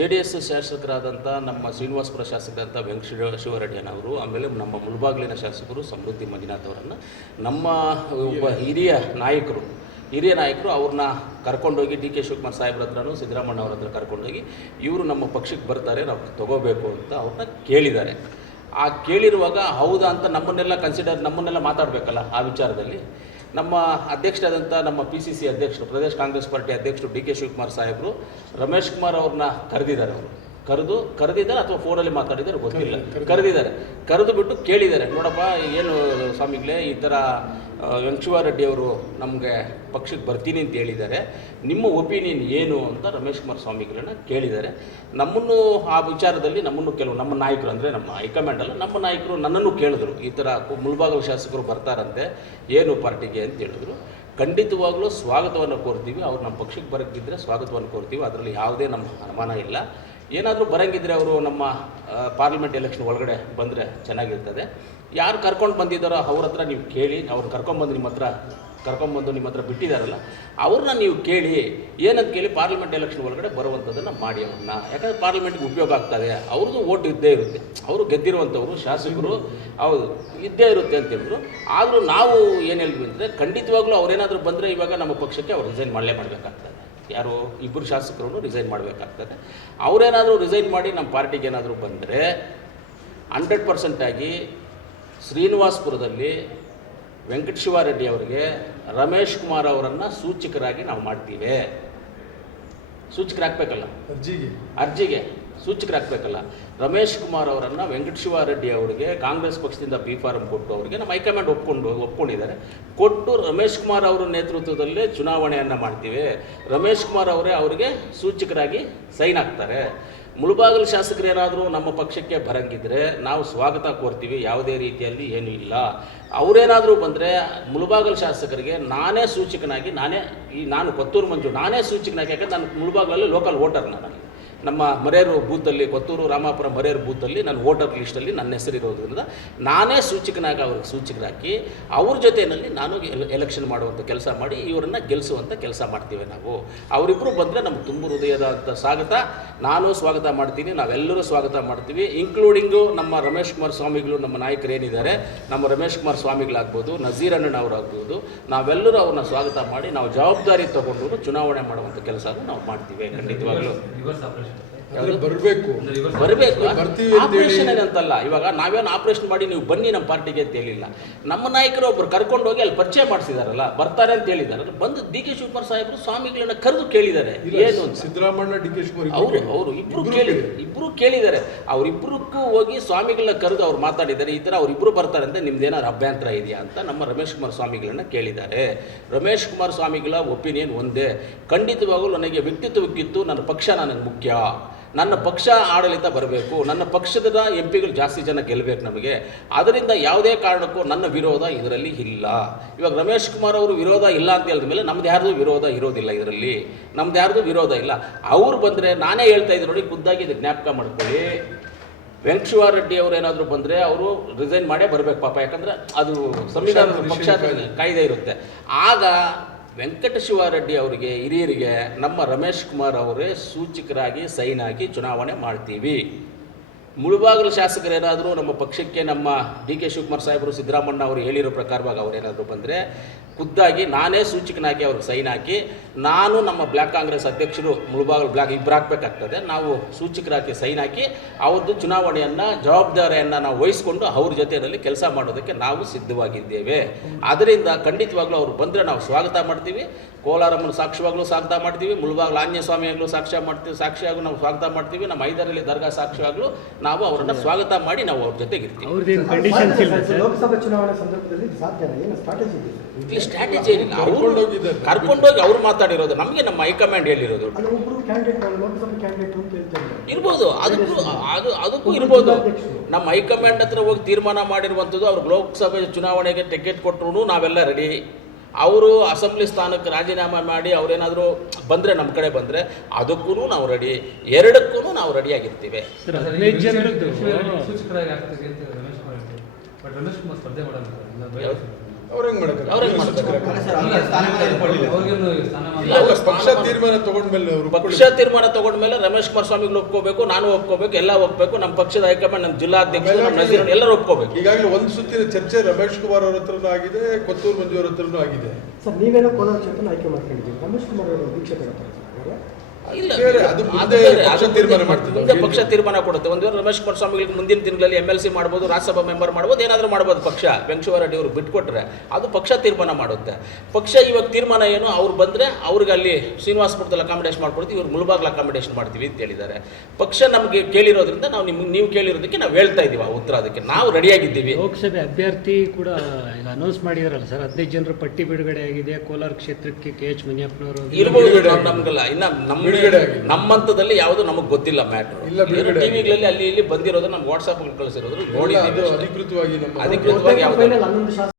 JDS ಶಾಸಕರಾದಂಥ ನಮ್ಮ ಶ್ರೀನಿವಾಸಪುರ ಶಾಸಕರಾದಂಥ ವೆಂಕಟ ಶಿವರೆಡ್ಡಿಯವರು, ಆಮೇಲೆ ನಮ್ಮ ಮುಳಬಾಗಿಲಿನ ಶಾಸಕರು ಸಮೃದ್ಧಿ ಮಂಜುನಾಥ್ ಅವರನ್ನು ನಮ್ಮ ಒಬ್ಬ ಹಿರಿಯ ನಾಯಕರು ಅವ್ರನ್ನ ಕರ್ಕೊಂಡೋಗಿ ಡಿ ಕೆ ಶಿವಕುಮಾರ್ ಸಾಹೇಬ್ರ ಹತ್ರನೂ ಸಿದ್ದರಾಮಣ್ಣ ಅವ್ರ ಹತ್ರ ಕರ್ಕೊಂಡೋಗಿ ಇವರು ನಮ್ಮ ಪಕ್ಷಕ್ಕೆ ಬರ್ತಾರೆ, ನಾವು ತಗೋಬೇಕು ಅಂತ ಅವ್ರನ್ನ ಕೇಳಿದ್ದಾರೆ. ಆ ಕೇಳಿರುವಾಗ ಹೌದಾ ಅಂತ ನಮ್ಮನ್ನೆಲ್ಲ ಮಾತಾಡಬೇಕಲ್ಲ ಆ ವಿಚಾರದಲ್ಲಿ. ನಮ್ಮ ಅಧ್ಯಕ್ಷರಾದಂಥ ನಮ್ಮ PCC ಅಧ್ಯಕ್ಷರು, ಪ್ರದೇಶ ಕಾಂಗ್ರೆಸ್ ಪಾರ್ಟಿ ಅಧ್ಯಕ್ಷರು ಡಿ ಕೆ ಶಿವಕುಮಾರ್ ಸಾಹೇಬರು ರಮೇಶ್ ಕುಮಾರ್ ಅವ್ರನ್ನ ಕರೆದಿದ್ದಾರೆ. ಅವರು ಕರೆದಿದ್ದಾರೆ ಅಥವಾ ಫೋನಲ್ಲಿ ಮಾತಾಡಿದ್ದಾರೆ ಗೊತ್ತಿಲ್ಲ, ಕರೆದು ಬಿಟ್ಟು ಕೇಳಿದ್ದಾರೆ, ನೋಡಪ್ಪ ಏನು ಸ್ವಾಮಿಗಳೇ ಈ ಥರ ವೆಂಕಟೇಶ್ವರ ಅವರು ನಮಗೆ ಪಕ್ಷಕ್ಕೆ ಬರ್ತೀನಿ ಅಂತ ಹೇಳಿದ್ದಾರೆ, ನಿಮ್ಮ ಒಪಿನಿಯನ್ ಏನು ಅಂತ ರಮೇಶ್ ಕುಮಾರ್ ಸ್ವಾಮಿಗಳನ್ನ ಕೇಳಿದ್ದಾರೆ. ನಮ್ಮನ್ನು ಆ ವಿಚಾರದಲ್ಲಿ ನಮ್ಮ ನಾಯಕರು ಅಂದರೆ ನಮ್ಮ ಹೈಕಮಾಂಡ್ ಅಲ್ಲ, ನಮ್ಮ ನಾಯಕರು ನನ್ನನ್ನು ಕೇಳಿದ್ರು, ಈ ಥರ ಮುಳಬಾಗಿಲು ಶಾಸಕರು ಬರ್ತಾರಂತೆ, ಏನು ಪಾರ್ಟಿಗೆ ಅಂತ ಹೇಳಿದ್ರು. ಖಂಡಿತವಾಗ್ಲೂ ಸ್ವಾಗತವನ್ನು ಕೋರ್ತೀವಿ, ಅವ್ರು ನಮ್ಮ ಪಕ್ಷಕ್ಕೆ ಬರೋಕ್ಕಿದ್ರೆ ಸ್ವಾಗತವನ್ನು ಕೋರ್ತೀವಿ, ಅದರಲ್ಲಿ ಯಾವುದೇ ನಮ್ಮ ಅನುಮಾನ ಇಲ್ಲ. ಏನಾದರೂ ಬರೋಂಗಿದ್ರೆ ಅವರು ನಮ್ಮ ಪಾರ್ಲಿಮೆಂಟ್ ಎಲೆಕ್ಷನ್ ಒಳಗಡೆ ಬಂದರೆ ಚೆನ್ನಾಗಿರ್ತದೆ. ಯಾರು ಕರ್ಕೊಂಡು ಬಂದಿದ್ದಾರೋ ಅವ್ರ ಹತ್ರ ನೀವು ಕೇಳಿ, ಅವ್ರು ಕರ್ಕೊಂಬಂದು ನಿಮ್ಮ ಹತ್ರ ಬಿಟ್ಟಿದ್ದಾರಲ್ಲ ಅವ್ರನ್ನ ನೀವು ಕೇಳಿ, ಏನಂತ ಕೇಳಿ ಪಾರ್ಲಿಮೆಂಟ್ ಎಲೆಕ್ಷನ್ ಒಳಗಡೆ ಬರುವಂಥದ್ದನ್ನು ಮಾಡಿ ಅವ್ರನ್ನ. ಯಾಕಂದರೆ ಪಾರ್ಲಿಮೆಂಟ್ಗೆ ಉಪಯೋಗ ಆಗ್ತದೆ, ಅವ್ರದ್ದು ಓಟ್ ಇದ್ದೇ ಇರುತ್ತೆ, ಅವರು ಗೆದ್ದಿರುವಂಥವ್ರು ಶಾಸಕರು, ಹೌದು ಇದ್ದೇ ಇರುತ್ತೆ ಅಂತ ಹೇಳಿದ್ರು. ಆದರೂ ನಾವು ಏನು ಹೇಳಿದ್ವಿ ಅಂದರೆ ಖಂಡಿತವಾಗ್ಲೂ ಅವ್ರೇನಾದರೂ ಬಂದರೆ ಇವಾಗ ನಮ್ಮ ಪಕ್ಷಕ್ಕೆ ಅವ್ರು ರಿಸೈನ್ ಮಾಡಲೇಬೇಕಾಗ್ತದೆ. ಯಾರು ಇಬ್ಬರು ಶಾಸಕರು ರಿಸೈನ್ ಮಾಡಬೇಕಾಗ್ತದೆ. ಅವರೇನಾದರೂ ರಿಸೈನ್ ಮಾಡಿ ನಮ್ಮ ಪಾರ್ಟಿಗೆ ಏನಾದರೂ ಬಂದರೆ 100% ಆಗಿ ಶ್ರೀನಿವಾಸಪುರದಲ್ಲಿ ವೆಂಕಟ ಶಿವಾರೆಡ್ಡಿ ಅವರಿಗೆ ರಮೇಶ್ ಕುಮಾರ್ ಅವರನ್ನು ಸೂಚಕರಾಗಿ ನಾವು ಮಾಡ್ತೀವಿ. ಸೂಚಕರಾಗಬೇಕಲ್ಲ, ಅರ್ಜಿಗೆ ಸೂಚಕರಾಗಬೇಕಲ್ಲ. ರಮೇಶ್ ಕುಮಾರ್ ಅವರನ್ನು ವೆಂಕಟ ಶಿವಾರೆಡ್ಡಿ ಅವರಿಗೆ ಕಾಂಗ್ರೆಸ್ ಪಕ್ಷದಿಂದ ಬಿ ಫಾರಂ ಕೊಟ್ಟು ಅವರಿಗೆ ನಮ್ಮ ಹೈಕಮಾಂಡ್ ಒಪ್ಕೊಂಡಿದ್ದಾರೆ. ಕೊಟ್ಟು ರಮೇಶ್ ಕುಮಾರ್ ಅವರ ನೇತೃತ್ವದಲ್ಲೇ ಚುನಾವಣೆಯನ್ನು ಮಾಡ್ತೀವಿ. ರಮೇಶ್ ಕುಮಾರ್ ಅವರೇ ಅವರಿಗೆ ಸೂಚಕರಾಗಿ ಸೈನ್ ಆಗ್ತಾರೆ. ಮುಳಬಾಗಿಲು ಶಾಸಕರೇನಾದರೂ ನಮ್ಮ ಪಕ್ಷಕ್ಕೆ ಬರಂಗಿದ್ರೆ ನಾವು ಸ್ವಾಗತ ಕೋರ್ತೀವಿ, ಯಾವುದೇ ರೀತಿಯಲ್ಲಿ ಏನೂ ಇಲ್ಲ. ಅವರೇನಾದರೂ ಬಂದರೆ ಮುಳಬಾಗಿಲು ಶಾಸಕರಿಗೆ ನಾನೇ ಸೂಚಕನಾಗಿ, ನಾನು ಕೊತ್ತೂರು ಮಂಜು ನಾನೇ ಸೂಚಕನಾಗಿ, ಯಾಕಂದರೆ ನಾನು ಮುಳಬಾಗಿಲಲ್ಲಿ ಲೋಕಲ್ ವೋಟರ್, ನನಗೆ ನಮ್ಮ ಮರೇರು ಬೂತಲ್ಲಿ, ಕೊತ್ತೂರು ರಾಮಾಪುರ ಮರೇರು ಬೂತಲ್ಲಿ ನನ್ನ ವೋಟರ್ ಲಿಸ್ಟಲ್ಲಿ ನನ್ನ ಹೆಸರಿರೋದ್ರಿಂದ ನಾನೇ ಸೂಚಕನಾಗಿ ಅವ್ರಿಗೆ ಸೂಚಕರಾಕಿ ಅವ್ರ ಜೊತೆಯಲ್ಲಿ ನಾನು ಎಲೆಕ್ಷನ್ ಮಾಡುವಂಥ ಕೆಲಸ ಮಾಡಿ ಇವರನ್ನು ಗೆಲ್ಲಿಸುವಂಥ ಕೆಲಸ ಮಾಡ್ತೀವಿ ನಾವು. ಅವರಿಬ್ಬರು ಬಂದರೆ ನಮ್ಗೆ ತುಂಬ ಹೃದಯದ ಸ್ವಾಗತ, ನಾನು ಸ್ವಾಗತ ಮಾಡ್ತೀನಿ, ನಾವೆಲ್ಲರೂ ಸ್ವಾಗತ ಮಾಡ್ತೀವಿ, ಇನ್ಕ್ಲೂಡಿಂಗು ನಮ್ಮ ರಮೇಶ್ ಕುಮಾರ್ ಸ್ವಾಮಿಗಳು, ನಮ್ಮ ನಾಯಕರು ಏನಿದ್ದಾರೆ, ನಮ್ಮ ರಮೇಶ್ ಕುಮಾರ್ ಸ್ವಾಮಿಗಳಾಗ್ಬೋದು, ನಜೀರ್ ಅಣ್ಣನವರಾಗ್ಬೋದು, ನಾವೆಲ್ಲರೂ ಅವ್ರನ್ನ ಸ್ವಾಗತ ಮಾಡಿ ನಾವು ಜವಾಬ್ದಾರಿ ತಗೊಂಡು ಚುನಾವಣೆ ಮಾಡುವಂಥ ಕೆಲಸ ನಾವು ಮಾಡ್ತೀವಿ. ಖಂಡಿತವಾಗಲೂ ಬರಬೇಕು. ಆಪರೇಷನ್ ಏನಂತಲ್ಲ, ಇವಾಗ ನಾವೇನು ಆಪರೇಷನ್ ಮಾಡಿ ನೀವು ಬನ್ನಿ ನಮ್ಮ ಪಾರ್ಟಿಗೆ ಅಂತ ಹೇಳಿಲ್ಲ. ನಮ್ಮ ನಾಯಕರು ಒಬ್ಬರು ಕರ್ಕೊಂಡು ಹೋಗಿ ಅಲ್ಲಿ ಪರಿಚಯ ಮಾಡಿಸಿದಾರಲ್ಲ, ಬರ್ತಾರೆ ಅಂತ ಹೇಳಿದಾರಲ್ಲ, ಬಂದು ಡಿ ಕೆ ಶಿವಕುಮಾರ್ ಸಾಹೇಬರು ಸ್ವಾಮಿಗಳನ್ನ ಕರೆದು ಕೇಳಿದ್ದಾರೆ ಏನು ಅಂತ. ಸಿದ್ದರಾಮಣ್ಣ ಡಿ ಕೆ ಶಿವಕುಮಾರ್ ಅವರು ಇಬ್ರು ಕೇಳಿದ್ದಾರೆ. ಅವರಿಬ್ಬರಕ್ಕೂ ಹೋಗಿ ಸ್ವಾಮಿಗಳನ್ನ ಕರೆದು ಅವ್ರು ಮಾತಾಡಿದ್ದಾರೆ, ಈ ಥರ ಅವರಿಬ್ಬರು ಬರ್ತಾರೆ ಅಂತ ನಿಮ್ದೇನಾದ್ರು ಅಭ್ಯಂತರ ಇದೆಯಾ ಅಂತ ನಮ್ಮ ರಮೇಶ್ ಕುಮಾರ್ ಸ್ವಾಮಿಗಳನ್ನ ಕೇಳಿದ್ದಾರೆ. ರಮೇಶ್ ಕುಮಾರ್ ಸ್ವಾಮಿಗಳ ಒಪಿನಿಯನ್ ಒಂದೇ, ಖಂಡಿತವಾಗಲೂ ನನಗೆ ವ್ಯಕ್ತಿತ್ವಕ್ಕಿತ್ತು ನನ್ನ ಪಕ್ಷ ನನಗೆ ಮುಖ್ಯ, ನನ್ನ ಪಕ್ಷ ಆಡಳಿತ ಬರಬೇಕು, ನನ್ನ ಪಕ್ಷದ MP ಜಾಸ್ತಿ ಜನ ಗೆಲ್ಲಬೇಕು ನಮಗೆ, ಅದರಿಂದ ಯಾವುದೇ ಕಾರಣಕ್ಕೂ ನನ್ನ ವಿರೋಧ ಇದರಲ್ಲಿ ಇಲ್ಲ. ಇವಾಗ ರಮೇಶ್ ಕುಮಾರ್ ಅವರು ವಿರೋಧ ಇಲ್ಲ ಅಂತ ಹೇಳಿದ ಮೇಲೆ ನಮ್ದು ಯಾರ್ದು ವಿರೋಧ ಇರೋದಿಲ್ಲ, ಇದರಲ್ಲಿ ನಮ್ದು ಯಾರ್ದು ವಿರೋಧ ಇಲ್ಲ. ಅವ್ರು ಬಂದರೆ ನಾನೇ ಹೇಳ್ತಾ ಇದ್ದೀನಿ ನೋಡಿ, ಖುದ್ದಾಗಿ ಇದು ಜ್ಞಾಪಕ ಮಾಡ್ಕೊಳ್ಳಿ, ವೆಂಕಟೇಶ್ವರ ರೆಡ್ಡಿ ಅವರು ಏನಾದರೂ ಬಂದರೆ ಅವರು ರಿಸೈನ್ ಮಾಡೇ ಬರಬೇಕು ಪಾಪ, ಯಾಕಂದರೆ ಅದು ಸಂವಿಧಾನದ ಪಕ್ಷ ಕಾಯ್ದೆ ಇರುತ್ತೆ. ಆಗ ವೆಂಕಟ ಶಿವಾರೆಡ್ಡಿ ಅವರಿಗೆ, ಹಿರಿಯರಿಗೆ ನಮ್ಮ ರಮೇಶ್ ಕುಮಾರ್ ಅವರೇ ಸೂಚಕರಾಗಿ ಸೈನ್ ಹಾಕಿ ಚುನಾವಣೆ ಮಾಡ್ತೀವಿ. ಮುಳಬಾಗಿಲು ಶಾಸಕರೇನಾದರೂ ನಮ್ಮ ಪಕ್ಷಕ್ಕೆ ನಮ್ಮ ಡಿ ಕೆ ಶಿವಕುಮಾರ್ ಸಾಹೇಬರು, ಸಿದ್ದರಾಮಣ್ಣ ಅವರು ಹೇಳಿರೋ ಪ್ರಕಾರವಾಗಿ ಅವರೇನಾದರೂ ಬಂದರೆ ಖುದ್ದಾಗಿ ನಾನೇ ಸೂಚಕನಾಗಿ ಅವ್ರಿಗೆ ಸೈನ್ ಹಾಕಿ, ನಾನು ನಮ್ಮ ಬ್ಲಾಕ್ ಕಾಂಗ್ರೆಸ್ ಅಧ್ಯಕ್ಷರು ಮುಳಬಾಗಿಲು ಬ್ಲಾಕ್ ಇಬ್ಬರು ಹಾಕಬೇಕಾಗ್ತದೆ, ನಾವು ಸೂಚಕರಾಗಿ ಸೈನ್ ಹಾಕಿ ಅವತ್ತು ಚುನಾವಣೆಯನ್ನು ಜವಾಬ್ದಾರಿಯನ್ನು ನಾವು ವಹಿಸ್ಕೊಂಡು ಅವ್ರ ಜೊತೆಯಲ್ಲಿ ಕೆಲಸ ಮಾಡೋದಕ್ಕೆ ನಾವು ಸಿದ್ಧವಾಗಿದ್ದೇವೆ. ಅದರಿಂದ ಖಂಡಿತವಾಗ್ಲೂ ಅವ್ರು ಬಂದರೆ ನಾವು ಸ್ವಾಗತ ಮಾಡ್ತೀವಿ. ಕೋಲಾರಮ್ಮನ ಸಾಕ್ಷಿಯಾಗಲೂ ಸ್ವಾಗತ ಮಾಡ್ತೀವಿ, ಮುಳಬಾಗಿಲು ಆಂಜನೇಯ ಸ್ವಾಮಿಯಾಗಲೂ ಸಾಕ್ಷಿಯಾಗೂ ನಾವು ಸ್ವಾಗತ ಮಾಡ್ತೀವಿ, ನಮ್ಮ ಐದರಲ್ಲಿ ದರ್ಗಾ ಸಾಕ್ಷಿಯಾಗಲೂ ನಾವು ಅವರನ್ನು ಸ್ವಾಗತ ಮಾಡಿ ನಾವು ಅವ್ರ ಜೊತೆಗಿರ್ತೀವಿ. ಲೋಕಸಭಾ ಚುನಾವಣೆ ಸಂದರ್ಭದಲ್ಲಿ ಸ್ಟ್ರಾಟಜಿ ಏನಿಲ್ಲ, ಅವರು ಕರ್ಕೊಂಡೋಗಿ ಅವ್ರು ಮಾತಾಡಿರೋದು, ನಮಗೆ ನಮ್ಮ ಹೈಕಮಾಂಡ್ ಹೇಳಿರೋದು ಇರ್ಬೋದು, ಅದಕ್ಕೂ ಇರ್ಬೋದು. ನಮ್ಮ ಹೈಕಮಾಂಡ್ ಹತ್ರ ಹೋಗಿ ತೀರ್ಮಾನ ಮಾಡಿರುವಂಥದ್ದು, ಅವ್ರು ಲೋಕಸಭೆ ಚುನಾವಣೆಗೆ ಟಿಕೆಟ್ ಕೊಟ್ಟರು ನಾವೆಲ್ಲ ರೆಡಿ. ಅವರು ಅಸೆಂಬ್ಲಿ ಸ್ಥಾನಕ್ಕೆ ರಾಜೀನಾಮೆ ಮಾಡಿ ಅವರೇನಾದರೂ ಬಂದರೆ, ನಮ್ಮ ಕಡೆ ಬಂದರೆ ಅದಕ್ಕೂ ನಾವು ರೆಡಿ, ಎರಡಕ್ಕೂ ನಾವು ರೆಡಿಯಾಗಿರ್ತೀವಿ. ಅವ್ರು ಹೆಂಗ್ ಮಾಡಕ್ಕಾಗತ್ತೆ? ಅವ್ರು ಹೆಂಗ್ ಮಾಡ್ತಾರೆ? ಪಕ್ಷ ತೀರ್ಮಾನ ತಗೊಂಡ್ಮೇಲೆ ಅವರು ಪಕ್ಷ ತೀರ್ಮಾನ ತಗೊಂಡ್ಮೇಲೆ ರಮೇಶ್ ಕುಮಾರ್ ಸ್ವಾಮಿಗಳು ಒಪ್ಕೋಬೇಕು, ನಾನು ಒಪ್ಕೋಬೇಕು, ಎಲ್ಲ ಒಪ್ಬೇಕು, ನಮ್ಮ ಪಕ್ಷದ ಹೈಕಮಾಂಡ್, ನಮ್ಮ ಜಿಲ್ಲಾಧ್ಯಕ್ಷರು, ನಮ್ಮ ನಜೀರ್ ಎಲ್ಲರೂ ಒಪ್ಕೋಬೇಕು. ಈಗಾಗಲೇ ಒಂದು ಸುತ್ತಿನ ಚರ್ಚೆ ರಮೇಶ್ ಕುಮಾರ್ ಅವ್ರ ಹತ್ರನೂ ಆಗಿದೆ, ಕೊತ್ತೂರು ಮಂಜು ಅವ್ರ ಹತ್ರನೂ ಆಗಿದೆ. ಸರ್ ನೀವೇನೋ ಕೋಲಾರ ಕ್ಷೇತ್ರನ ಆಯ್ಕೆ ಮಾಡ್ಕೊಂಡಿದ್ದೀವಿ, ರಮೇಶ್ ಕುಮಾರ್ ಅವರು ದೀಕ್ಷೆ ತಗೋತಾರೆ ಸರ್ ಇವಾಗ? ಇಲ್ಲ, ಬೇರೆ, ಅದು ಮುಂದೆ ಪಕ್ಷ ತೀರ್ಮಾನ ಮಾಡ್ತದೆ. ಮುಂದೆ ಪಕ್ಷ ತೀರ್ಮಾನ ಕೊಡುತ್ತೆ. ಒಂದು ವೇಳೆ ರಮೇಶ್ ಕುಮಾರ್ ಸ್ವಾಮಿಗಳಿಗೆ ಮುಂದಿನ ತಿಂಗಳಲ್ಲಿ MLC ಮಾಡ್ಬೋದು, ರಾಜ್ಯಸಭಾ ಮೆಂಬರ್ ಮಾಡ್ಬೋದು, ಏನಾದರೂ ಮಾಡ್ಬೋದು. ಪಕ್ಷ ವೆಂಕಟೇಶ್ವರ ಅವರು ಬಿಟ್ಕೊಟ್ರೆ ಅದು ಪಕ್ಷ ತೀರ್ಮಾನ ಮಾಡುತ್ತೆ. ಪಕ್ಷ ಇವಾಗ ತೀರ್ಮಾನ ಏನು, ಅವ್ರು ಬಂದರೆ ಅವ್ರಿಗೆ ಅಲ್ಲಿ ಶ್ರೀನಿವಾಸಪುರದಲ್ಲಿ ಅಕಾಮಿಡೇಷನ್ ಮಾಡ್ಕೊಡ್ತೀವಿ, ಇವ್ರು ಮುಳಬಾಗ್ಲು ಅಕಾಮಿಡೇಷನ್ ಮಾಡ್ತೀವಿ ಅಂತ ಹೇಳಿದ್ದಾರೆ. ಪಕ್ಷ ನಮಗೆ ಕೇಳಿರೋದ್ರಿಂದ ನಾವು ನೀವು ಕೇಳಿರೋದಕ್ಕೆ ನಾವು ಹೇಳ್ತಾ ಇದ್ದೀವಿ ಆ ಉತ್ತರ, ಅದಕ್ಕೆ ನಾವು ರೆಡಿಯಾಗಿದ್ದೀವಿ. ಲೋಕಸಭೆ ಅಭ್ಯರ್ಥಿ ಕೂಡ ಈಗ ಅನೌನ್ಸ್ ಮಾಡಿದಾರಲ್ಲ ಸರ್, 15 ಜನರ ಪಟ್ಟಿ ಬಿಡುಗಡೆ ಆಗಿದೆ. ಕೋಲಾರ ಕ್ಷೇತ್ರಕ್ಕೆ KH ಮುನಿಯಪ್ಪನವರು ಇರ್ಬೋದು, ನಮ್ಗಲ್ಲ ಇನ್ನು ನಮ್ಮ ಹಂತದಲ್ಲಿ ಯಾವುದು ನಮಗೆ ಗೊತ್ತಿಲ್ಲ ಮ್ಯಾಟ್ರು. ಟಿವಿಗಳಲ್ಲಿ ಅಲ್ಲಿ ಇಲ್ಲಿ ಬಂದಿರೋದು ನಮ್ಮ ವಾಟ್ಸಾಪ್ ಕಳಿಸಿರೋದು ನೋಡಿ, ಅಧಿಕೃತವಾಗಿ ಅಧಿಕೃತವಾಗಿ ಯಾವುದು ಫೈನಲ್ 11 ಶಾಸಕರು